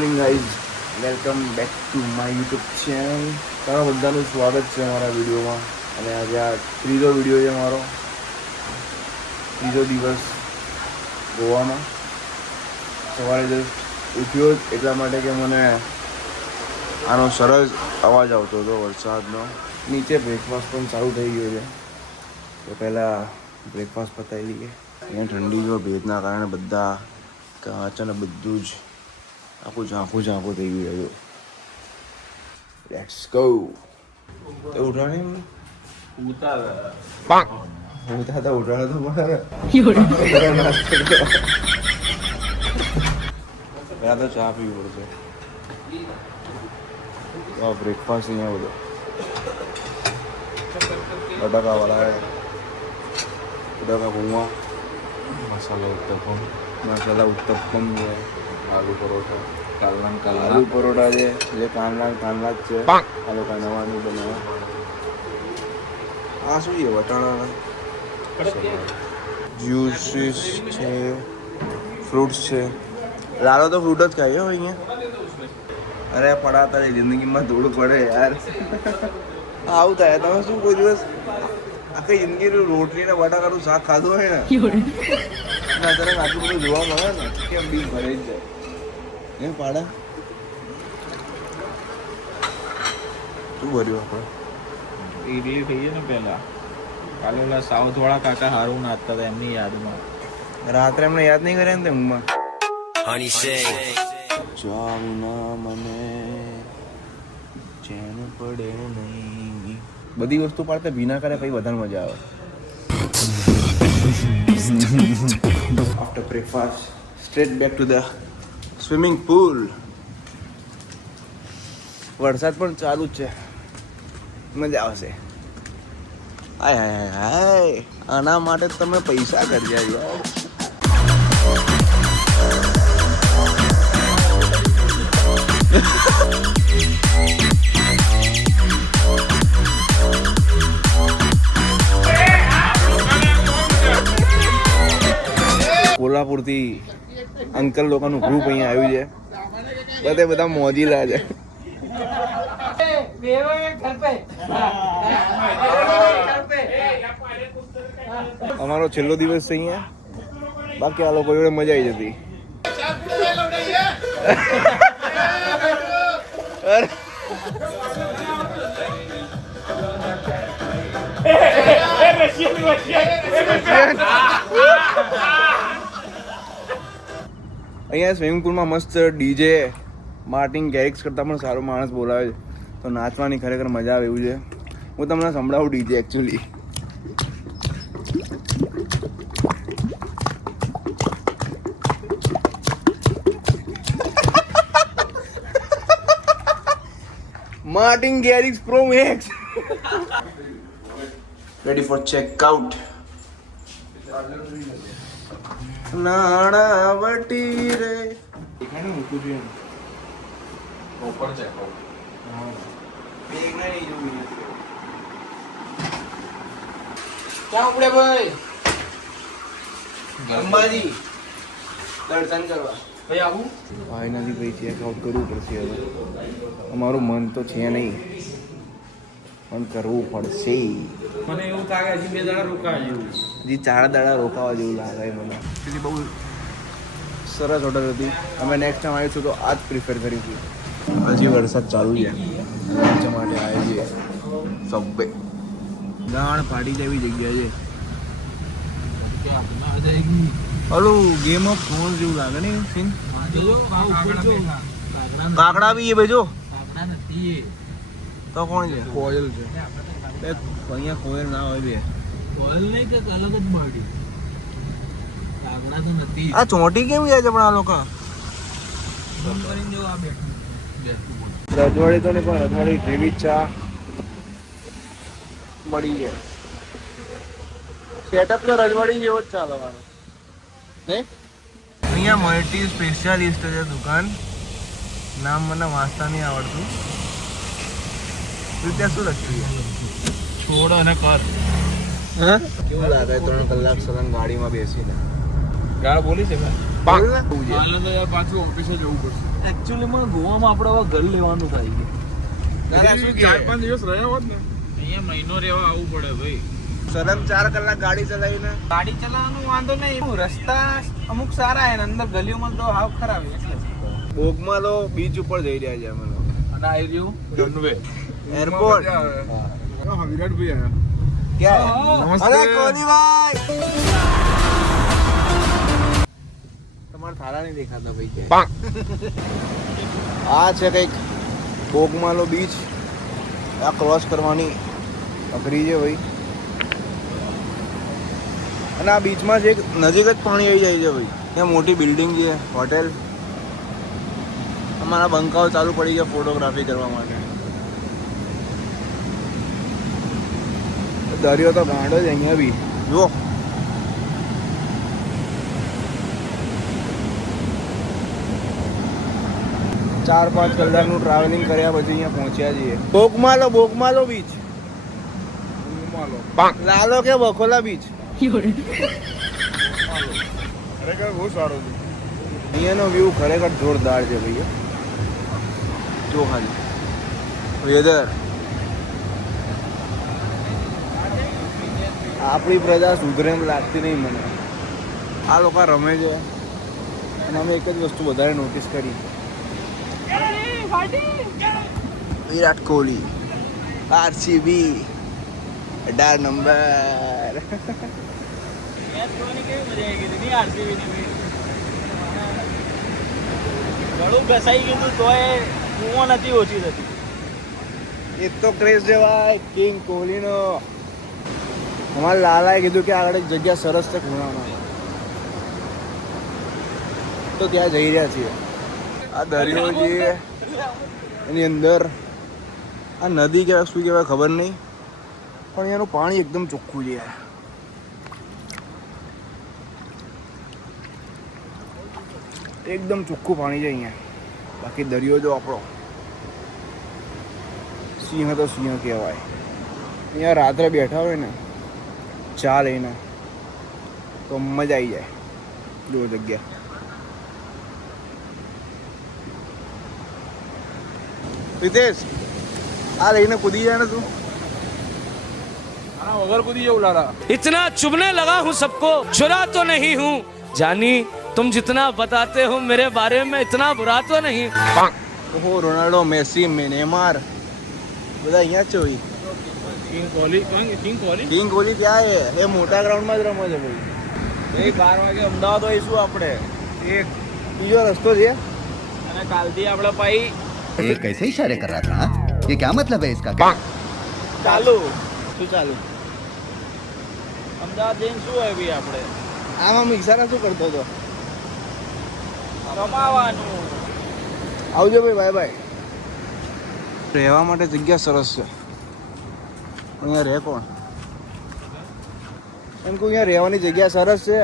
Morning guys, welcome back to my YouTube channel. તમારા બધાનું સ્વાગત છે અમારા વિડીયોમાં. અને આજે આ ત્રીજો વિડીયો છે મારો, ત્રીજો દિવસ ગોવામાં. સવારે જસ્ટ ઉઠ્યો જ એટલા માટે કે મને આનો સરસ અવાજ આવતો હતો વરસાદનો. નીચે બ્રેકફાસ્ટ પણ ચાલુ થઈ ગયો છે, તો પહેલાં બ્રેકફાસ્ટ પતાવી લઈએ. અહીંયા ઠંડી જો ભેજના કારણે બધા કાચ અને બધું જ આખું ઝાંખું થઈ ગયું હતું. Let's go. તો ઉઠાણી ઉઠાતા તો મારે પહેલાં તો ચા પીવી પડશે. બ્રેકફાસ્ટ અહીંયા બધો બટાકાવાળા, બટાકા પૌવા, મસાલા ઉત્તપમ છે, આલુ પરોઠા, આલુ પરોઠા છે જે કાનલા જ છે. આ લોકો નવાનું બનાવે. આ શું છે? વટાણા જ્યુસીસ છે, ફ્રૂટ્સ છે. લાલો તો ફ્રૂટ જ ખાઈએ હોય અહીંયા. અરે પડાતા જિંદગીમાં થોડું પડે યાર. આવું થાય. તમે શું કોઈ દિવસ આખી જિંદગી રોટલી ને બટાકાનું શાક ખાધું હોય ને, તરત આટલું બધું જોવા મળે ને કેમ બી ભરાઈ જ જાય. એમ પાડા શું ભર્યું આપણે? ઇડલી ખાઈએ ને પહેલા. કાલે ઓલા સાઉથ વાળા કાકા હારું નાચતા હતા એમની યાદમાં. રાત્રે એમને યાદ નહીં કરે ને તે ઊંઘમાં. જામના મને ચેન પડે નહીં. બધી વસ્તુ પાડતા ભીના કરે પછી વધારે મજા આવે. After breakfast straight back to the swimming pool. વરસાદ પણ ચાલુ જ છે, મજા આવશે. હાય હાય હાય, આના માટે તમે પૈસા કરજો યાર. કોલ્હાપુરથી અંકલ લોકોનું ગ્રુપ અહીંયા આવ્યું છે. બધા મોજીલા છે. અમારો છેલ્લો દિવસ છે અહીંયા. બાકી આ લોકો જોડે મજા આવી જતી. અહીંયા સ્વિમિંગ પુલમાં મસ્ત ડીજે માર્ટિન ગેરિક્સ કરતાં પણ સારો માણસ બોલાવે છે, તો નાચવાની ખરેખર મજા આવે એવું છે. હું તમને સંભળાવું DJ actually. Martin Garrix pro max ready for checkout. Nanavati રે એખાને મૂકું છું. Open checkout. ક્યાં ઉપડે ભાઈ? અંબાજી દર્શન કરવા ભાઈ આવું ફાઇનલી ભાઈ ચેકઆઉટ કરવું પડશે. હવે અમારું મન તો છે નહીં, પણ કરવું પડશે. મને એવું લાગે હજી 2 દાડા રોકાય જેવું. હજી 4 દાડા રોકાવા જેવું લાગે મને. એટલી બહુ સરસ ઓર્ડર હતી. અમે નેક્સ્ટ ટાઈમ આવીશું તો આ જ પ્રિફર કરીશું. હજી વરસાદ ચાલુ છે, લંચ માટે આવે છે. સબવે ગાણ ફાટી જેવી જગ્યા છે. હલો ગેમ ઓફ થ્રોન્સ જેવું લાગે ને સીન. કાકડા બી એ ભાઈ જો. તો કોણ છે? કોયલ છે. અહીંયા કોયલ ના હોય બે. કોયલ નહીં કે અલગ જ બર્ડી. કાગડા તો નથી. આ ચોંટી કેમ જાય છે પણ આ લોકો? કરીને જો આ બેઠું રજવાડી તો નહીં પણ રજવાડી જેવી ચા મળી જાય. સેટઅપ તો રજવાડી જેવો જ ચાલવાનો નહીં. અહીંયા મલ્ટી સ્પેશિયાલિસ્ટ છે દુકાન. નામ મને વાંચતા નહીં આવડતું. ત્યાં શું લખ્યું છે? છોડ અને કર. હા કેવું લાગે 3 કલાક સલંગ ગાડીમાં બેસીને? ગાળ બોલી છે મેં બોલ ને. હાલ તો યાર પાછું ઓફિસે જવું પડશે. એકચ્યુઅલી ગોવામાં આપણે હવે ઘર લેવાનું થાય છે. દાદા શું કહે? 4-5 દિવસ રહ્યા હોત ને અહીંયા મહિનો રહેવા આવવું પડે ભાઈ. સલમ 4 કલાક ગાડી ચલાવીને ગાડી ચલાવવાનું વાંધો નહીં, રસ્તા અમુક સારા હે ને અંદર ગલીઓમાં તો હાવ ખરાબ છે એટલે. બોગમાં તો બીચ ઉપર જઈ રહ્યા છે અમે લોકો. અને આ રહ્યું રનવે એરપોર્ટ હા વિરાટ ભાઈ આયા. ક્યાં? નમસ્તે. અરે કોહલીભાઈ તમારા થારા નહીં દેખાતા ભાઈ કે આ છે કંઈક બોગમાલો બીચ. આ ક્રોસ કરવાની અઘરી છે ભાઈ. અને આ બીચમાં છે નજીક જ પાણી આવી જાય છે ભાઈ. ત્યાં મોટી બિલ્ડિંગ છે, હોટેલ. અમારા બંકાઓ ચાલુ પડી ગયા ફોટોગ્રાફી કરવા માટે. દરિયો તો ગાંડો છે અહીંયા બી જો. ચાર 5 કલાકનું ટ્રાવેલિંગ કર્યા પછી અહીંયા પહોંચ્યા છીએ. બોગમાલો બીચ. લાલો કે બખોલા બીચ. ખરેખર બહુ સારું છે. અહીંયાનો વ્યૂ ખરેખર જોરદાર છે ભૈયા. જો ખાલી વેધર. આપણી પ્રજા સુધરે એમ લાગતી નહીં મને. આ લોકો રમે છે અને અમે એક જ વસ્તુ વધારે નોટિસ કરી. Virat Kohli RCB 18 number. Match જોવાની કેવી મજા આવી ગઈ હતી આરસીબી ની. ગળું ઘસાઈ ગયું હતું તોય કૂવો નથી ઓછી થતી. એ તો ક્રેઝ છે ભાઈ કિંગ કોહલીનો. અમારા લાલાએ કીધું કે આગળ એક જગ્યા સરસ છે ખૂણામાં, તો ત્યાં જઈ રહ્યા છીએ. આ દરિયો છે એની અંદર આ નદી કહેવાય શું કહેવાય ખબર નહીં, પણ એનું પાણી એકદમ ચોખ્ખું છે. એકદમ ચોખ્ખું પાણી છે અહીંયા. બાકી દરિયો જો આપણો સિંહ તો સિંહ કહેવાય. અહીંયા રાત્રે બેઠા હોય ને ચા લઈને તો મજા આવી જાય. જો જગ્યા રિતેશ આ લઈને કૂદી જાય ને તું. હા વગર કૂદી જવું લાલા. इतना चुभने लगा हूँ सबको, चुरा तो नहीं हूँ जानी, तुम जितना बताते हो मेरे बारे में इतना बुरा तो नहीं. ઓહો રોનાલ્ડો, મેસી, નેમાર બધા અહીંયા જ છે ભાઈ. King Kohli king Kohli king Kohli ક્યાં છે? એ મોટા ગ્રાઉન્ડમાં જ રમે છે ભાઈ. એ 12 વાગે અમદાવાદ આવીશું આપણે. એક બીજો રસ્તો છે. અને કાલથી આપણે પાઈ ये कैसे इशारे कर रहा था हाँ? ये क्या मतलब है इसका? ચાલુ શું ચાલુ? અમદાવાદ જઈને શું હોય ભાઈ આપણે આમાં મિક્સારા શું કરતો હતો? કમાવાનું. આવજો ભાઈ, બાય બાય. રહેવા માટે જગ્યા સરસ છે. અહીંયા રહે કોણ? એમ કહું અહીંયા રહેવાની જગ્યા સરસ છે,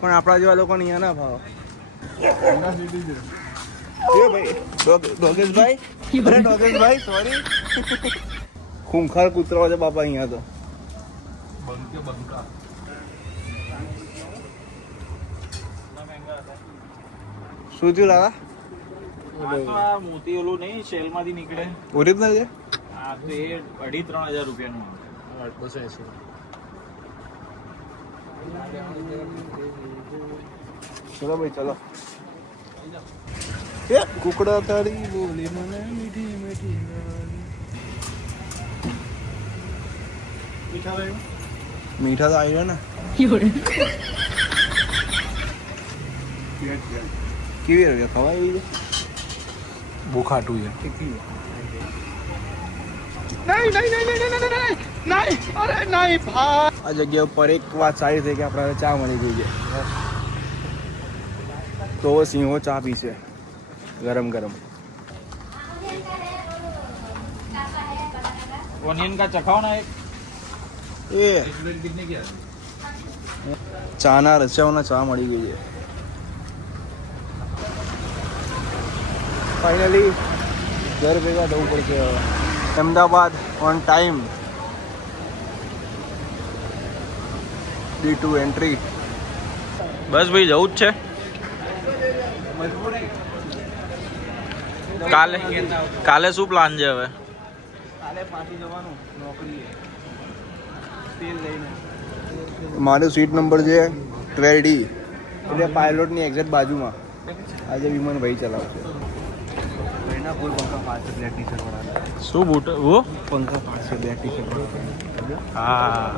પણ આપણા જેવા લોકોને અહીંયા ના ભાવ. ભાઈ ડોગેશભાઈ, અરે ડોગેશભાઈ સોરી. ખૂંખાર કૂતરો છે બાપા અહીંયા તો. શું થયું લાલા? આ તો આ મોતી ઓલું નહીં શેલમાંથી નીકળે ઓરિજિનલ છે? આ તો એ 2,500-3,000 રૂપિયાનું. 280. ચલો ભાઈ ચલો. એ કુકડા તારી બોલી મને મીઠી મીઠી મીઠા તો આવી ને. કેવી રહી ખવાય એવી છે? બહુ ખાટું છે. આ જગ્યા ઉપર એક વાત સારી થઈ કે આપણે ચા મળી ગઈ છે. તો સિંહો ચા પીશે ગરમ ગરમ. ઓનિયન કા ચખાओ ना एक. એ ચાના રસિયાઓના ચા મળી ગઈ છે ફાઇનલી. ઘર ભેગા થવું પડશે હવે. Ahmedabad on time. D2 entry. બસ ભાઈ જવું જ છે. કાલે શું પ્લાન છે હવે? કાલે પાછી જવાનું નોકરીએ તેલ લઈને. મારો સીટ નંબર છે 12D, એટલે પાયલોટની એક્ઝેક્ટ બાજુમાં. આજે વિમાન ભાઈ ચલાવશે. એના ફૂલ પંખા પાછળ બ્લેક ટી-શર્ટ વાળા. શું બૂટ વો પંખા પાછળ બ્લેક ટી-શર્ટ વાળા. હા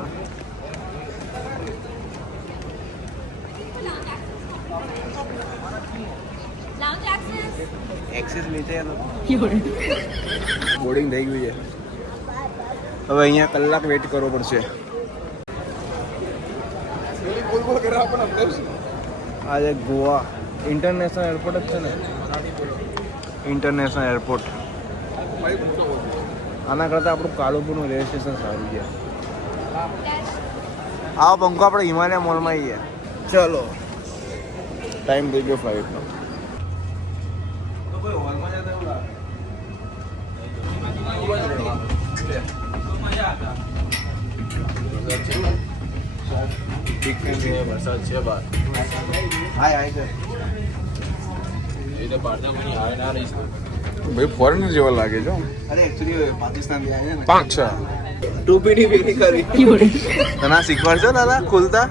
એક્સેસ નીચે બોર્ડિંગ થઈ ગયું છે. હવે અહીંયા કલાક વેઇટ કરવો પડશે. આજે ગોવા ઇન્ટરનેશનલ એરપોર્ટ જ છે ને, ઇન્ટરનેશનલ એરપોર્ટ. આના કરતાં આપણું કાલુપુરનું રેલવે સ્ટેશન સારું છે. આ પંખો આપણે હિમાલય મોલમાં આવીએ. ચલો ટાઈમ થઈ ગયો ફ્લાઇટનો. વરસાદ છે બાર. હાય હાય સર. ભાઈ ફોરેનર જેવા લાગે છે. અરે એકચ્યુઅલી પાકિસ્તાનથી આવ્યા ને. અચ્છા. ટોપીની પહેરી કરી. તને શીખવાડશો દાદા ખોલતા?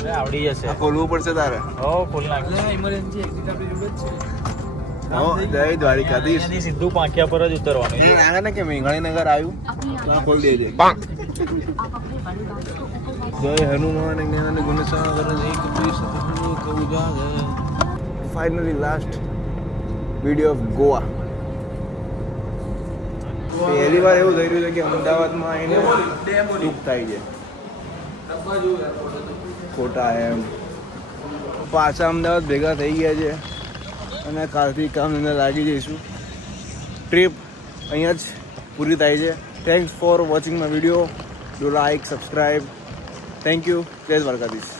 અરે આવડી જશે. આ ખોલવું પડશે તારે. હો ખોલ નાખ. ઇમરજન્સી એક્ઝિટ આપણી જોડે જ છે. હો જય દ્વારિકાધીશ. અહીંયાથી સીધું પાંખિયા પર જ ઉતરવાનું. એને લાગે ને કે મેઘાણીનગર આવ્યું તો આ ખોલી દેજે. જય હનુમાન જ્ઞાન ગુણ સાગર finally last video of Goa. પહેલી વાર એવું થઈ રહ્યું છે કે અમદાવાદમાં આવીને દુઃખ થાય છે. ખોટા એમ પાછા અમદાવાદ ભેગા થઈ ગયા છે અને કાલથી કામની અંદર લાગી જઈશું. ટ્રીપ અહીંયા જ પૂરી થાય છે. Thanks for watching my video. Do like, subscribe. Thank you. જય દ્વારકાધીશ.